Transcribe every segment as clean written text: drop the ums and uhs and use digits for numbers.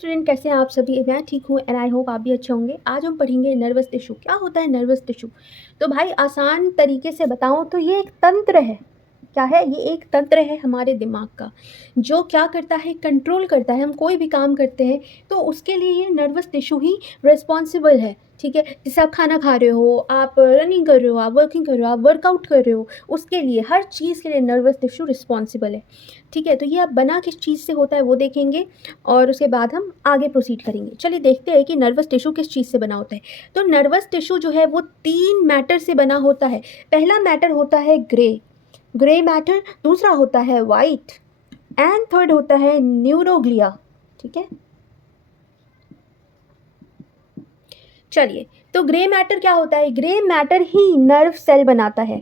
Student, कैसे हैं आप सभी। मैं ठीक हूँ एंड आई होप आप भी अच्छे होंगे। आज हम पढ़ेंगे नर्वस टिश्यू। क्या होता है नर्वस टिश्यू? तो भाई आसान तरीके से बताऊँ तो ये एक तंत्र है। क्या है ये? एक तंत्र है हमारे दिमाग का, जो क्या करता है, कंट्रोल करता है। हम कोई भी काम करते हैं तो उसके लिए ये नर्वस टिश्यू ही रिस्पॉन्सिबल है। ठीक है, जैसे आप खाना खा रहे हो, आप रनिंग कर रहे हो, आप वर्किंग कर रहे हो, आप वर्कआउट कर रहे हो, उसके लिए हर चीज़ के लिए नर्वस टिश्यू रिस्पॉन्सिबल है। ठीक है, तो ये अब बना किस चीज़ से होता है वो देखेंगे और उसके बाद हम आगे प्रोसीड करेंगे। चलिए देखते हैं कि नर्वस टिश्यू किस चीज़ से बना होता है। तो नर्वस टिश्यू जो है वो 3 मैटर से बना होता है। पहला मैटर होता है ग्रे मैटर, दूसरा होता है वाइट एंड थर्ड होता है न्यूरोग्लिया। ठीक है, चलिए तो ग्रे मैटर क्या होता है? ग्रे मैटर ही नर्व सेल बनाता है।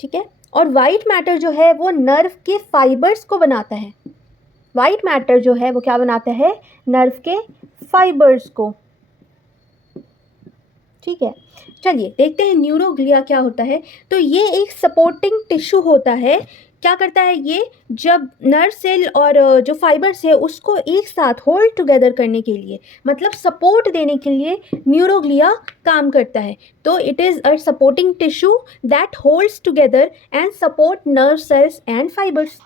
ठीक है, और वाइट मैटर जो है वो नर्व के फाइबर्स को बनाता है। वाइट मैटर जो है वो क्या बनाता है? नर्व के फाइबर्स को। ठीक है, चलिए देखते हैं न्यूरोग्लिया क्या होता है। तो ये एक सपोर्टिंग टिश्यू होता है। क्या करता है ये? जब नर्व सेल और जो फाइबर्स है उसको एक साथ होल्ड टुगेदर करने के लिए, मतलब सपोर्ट देने के लिए न्यूरोग्लिया काम करता है। तो it is a supporting tissue that holds together and support nerve cells and fibres.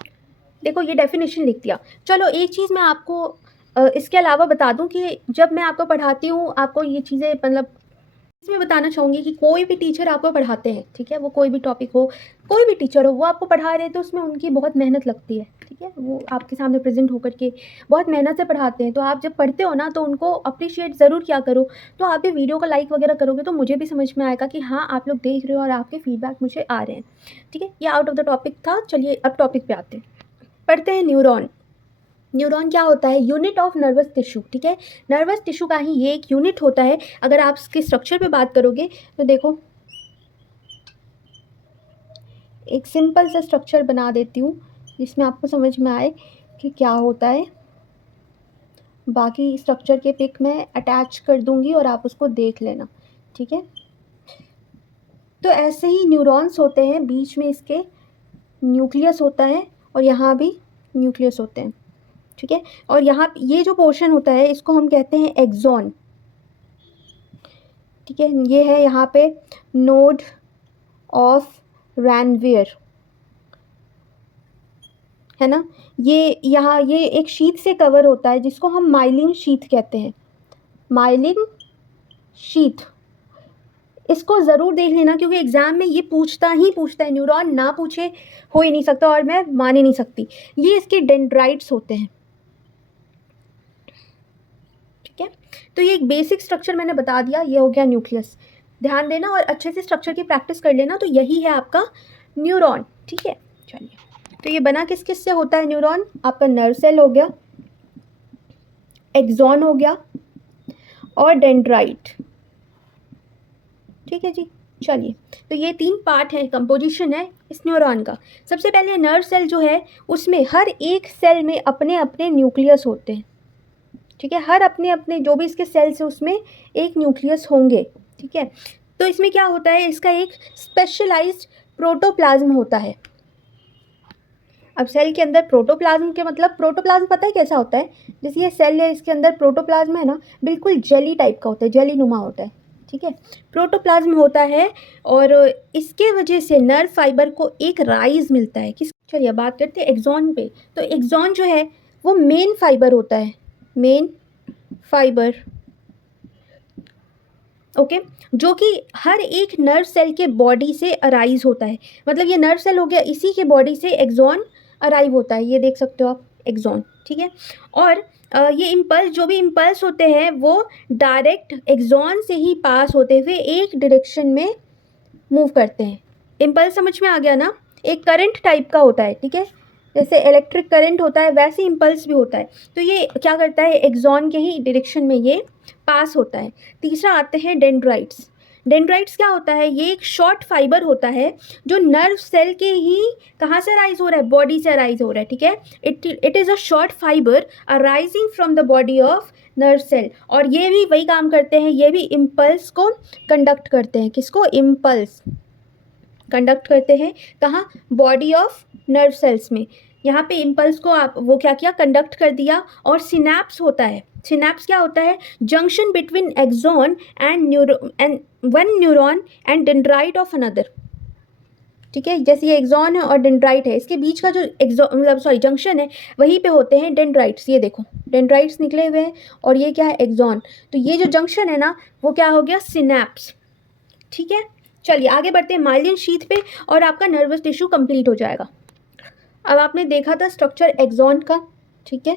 देखो ये डेफिनेशन लिख दिया। चलो एक चीज़ मैं आपको इसके अलावा बता दूं कि जब मैं आपको पढ़ाती हूँ, आपको ये चीज़ें मतलब इसमें बताना चाहूँगी कि कोई भी टीचर आपको पढ़ाते हैं, ठीक है, वो कोई भी टॉपिक हो, कोई भी टीचर हो, वो आपको पढ़ा रहे हैं तो उसमें उनकी बहुत मेहनत लगती है। ठीक है, वो आपके सामने प्रेजेंट होकर के बहुत मेहनत से पढ़ाते हैं। तो आप जब पढ़ते हो ना तो उनको अप्रिशिएट ज़रूर किया करो। तो आप भी वीडियो को लाइक वगैरह करोगे तो मुझे भी समझ में आएगा कि हाँ आप लोग देख रहे हो और आपके फीडबैक मुझे आ रहे हैं। ठीक है, ये आउट ऑफ द टॉपिक था। चलिए अब टॉपिक पे आते हैं। पढ़ते हैं न्यूरॉन। न्यूरॉन क्या होता है? Unit of nervous tissue. ठीक है, नर्वस टिश्यू का ही ये एक यूनिट होता है। अगर आप इसके स्ट्रक्चर पे बात करोगे तो देखो एक सिंपल सा स्ट्रक्चर बना देती हूँ जिसमें आपको समझ में आए कि क्या होता है। बाकी स्ट्रक्चर के पिक मैं अटैच कर दूँगी और आप उसको देख लेना। ठीक है, तो ऐसे ही न्यूरॉन्स होते हैं, बीच में इसके न्यूक्लियस होता है और यहाँ भी न्यूक्लियस होते हैं। ठीक है, और यहाँ ये जो पोर्शन होता है इसको हम कहते हैं एक्सॉन। ठीक है, ये है यहाँ पे नोड ऑफ रैनवियर, है ना। ये यहाँ ये एक शीट से कवर होता है जिसको हम माइलिन शीट कहते हैं। माइलिन शीट, इसको ज़रूर देख लेना क्योंकि एग्ज़ाम में ये पूछता है। न्यूरॉन ना पूछे हो ही नहीं सकता और मैं मान ही नहीं सकती। ये इसके डेंड्राइट्स होते हैं। ठीक है, तो ये एक बेसिक स्ट्रक्चर मैंने बता दिया। ये हो गया न्यूक्लियस। ध्यान देना और अच्छे से स्ट्रक्चर की प्रैक्टिस कर लेना। तो यही है आपका न्यूरॉन। ठीक है, चलिए तो ये बना किस किस से होता है न्यूरॉन? आपका नर्व सेल हो गया, एक्सॉन हो गया और डेंड्राइट। ठीक है जी, चलिए तो ये 3 पार्ट है, कंपोजिशन है इस न्यूरॉन का। सबसे पहले नर्व सेल जो है उसमें हर एक सेल में अपने अपने न्यूक्लियस होते हैं। ठीक है, हर अपने अपने जो भी इसके सेल्स हैं उसमें एक न्यूक्लियस होंगे। ठीक है, तो इसमें क्या होता है? इसका एक स्पेशलाइज्ड प्रोटोप्लाज्म होता है। अब सेल के अंदर प्रोटोप्लाज्म के मतलब, प्रोटोप्लाज्म पता है कैसा होता है? जैसे ये सेल है, इसके अंदर प्रोटोप्लाज्म है ना, बिल्कुल जेली टाइप का होता है, जेली नुमा होता है। ठीक है, प्रोटोप्लाज्म होता है और इसके वजह से नर्व फाइबर को एक राइज मिलता है। किस, चलिए बात करते हैं एक्सॉन पे। तो एक्सॉन जो है वो मेन फाइबर होता है, मेन फाइबर। ओके, जो कि हर एक नर्व सेल के बॉडी से अराइज होता है। मतलब ये नर्व सेल हो गया, इसी के बॉडी से एक्सॉन अराइव होता है। ये देख सकते हो आप एक्सॉन। ठीक है, और ये इम्पल्स, जो भी इम्पल्स होते हैं वो डायरेक्ट एक्सॉन से ही पास होते हुए एक डायरेक्शन में मूव करते हैं। इम्पल्स समझ में आ गया ना? एक करंट टाइप का होता है। ठीक है, जैसे इलेक्ट्रिक करंट होता है वैसे इम्पल्स भी होता है। तो ये क्या करता है? एक्सॉन के ही डायरेक्शन में ये पास होता है। तीसरा आते हैं डेंड्राइट्स। डेंड्राइट्स क्या होता है? ये एक शॉर्ट फाइबर होता है जो नर्व सेल के ही कहाँ से अराइज हो रहा है? बॉडी से अराइज हो रहा है। ठीक है, it is a short fibre arising from the body of nerve cell. और ये भी वही काम करते हैं, ये भी इम्पल्स को कंडक्ट करते हैं। किसको? इम्पल्स कंडक्ट करते हैं। कहाँ? बॉडी ऑफ नर्व सेल्स में। यहाँ पे इम्पल्स को आप वो क्या किया, कंडक्ट कर दिया। और सिनैप्स होता है, सिनैप्स क्या होता है, junction between axon and one neuron and dendrite of another. ठीक है, जैसे ये एक्सॉन है और डेंड्राइट है, इसके बीच का जो जंक्शन है वहीं पे होते हैं डेंड्राइट्स। ये देखो डेंड्राइट्स निकले हुए हैं और ये क्या है, एक्सॉन। तो ये जो जंक्शन है ना वो क्या हो गया, सिनैप्स। ठीक है, चलिए आगे बढ़ते हैं माइलिन शीथ पे और आपका नर्वस टिश्यू कंप्लीट हो जाएगा। अब आपने देखा था स्ट्रक्चर एक्सॉन का, ठीक है,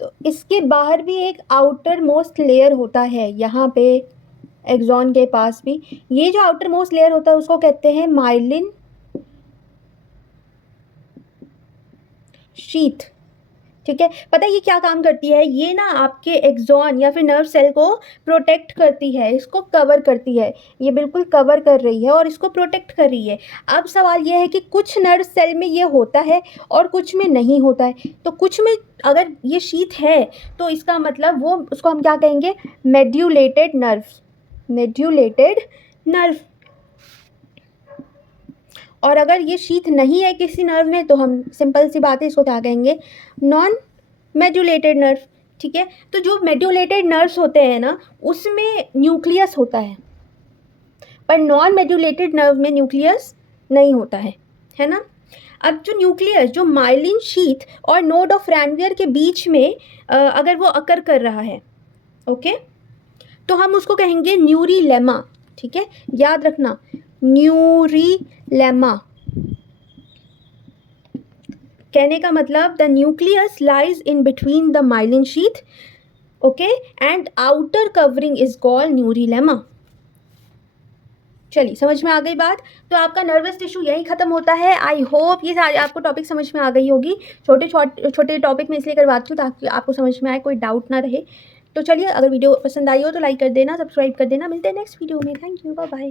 तो इसके बाहर भी एक आउटर मोस्ट लेयर होता है, यहाँ पे एक्सॉन के पास भी। ये जो आउटर मोस्ट लेयर होता है उसको कहते हैं माइलिन शीथ। ठीक है, पता है ये क्या काम करती है, ये ना आपके एक्सॉन या फिर नर्व सेल को प्रोटेक्ट करती है, इसको कवर करती है। ये बिल्कुल कवर कर रही है और इसको प्रोटेक्ट कर रही है। अब सवाल ये है कि कुछ नर्व सेल में ये होता है और कुछ में नहीं होता है। तो कुछ में अगर ये शीथ है तो इसका मतलब वो, उसको हम क्या कहेंगे, मेड्यूलेटेड नर्व, मेड्यूलेटेड नर्व। और अगर ये शीथ नहीं है किसी नर्व में तो हम सिंपल सी बात है इसको क्या कहेंगे, नॉन मेड्यूलेटेड नर्व। ठीक है, तो जो मेड्यूलेटेड नर्व्स होते हैं ना उसमें न्यूक्लियस होता है, पर नॉन मेड्यूलेटेड नर्व में न्यूक्लियस नहीं होता है ना। अब जो न्यूक्लियस, जो माइलिन शीथ और नोड ऑफ रैनवियर के बीच में अगर वो अकर कर रहा है, ओके, तो हम उसको कहेंगे न्यूरीलेमा। ठीक है, याद रखना, न्यूरीलेमा कहने का मतलब the nucleus lies in between the myelin sheath, okay, and outer covering is called neurilemma. चलिए समझ में आ गई बात। तो आपका नर्वस टिश्यू यही खत्म होता है। आई होप ये सारी आपको टॉपिक समझ में आ गई होगी। छोटे टॉपिक में इसलिए करवाती हूँ ताकि आपको समझ में आए, कोई डाउट ना रहे। तो चलिए, अगर वीडियो पसंद आई हो तो लाइक कर देना, सब्सक्राइब कर देना। मिलते हैं नेक्स्ट वीडियो में। Thank you, bye bye.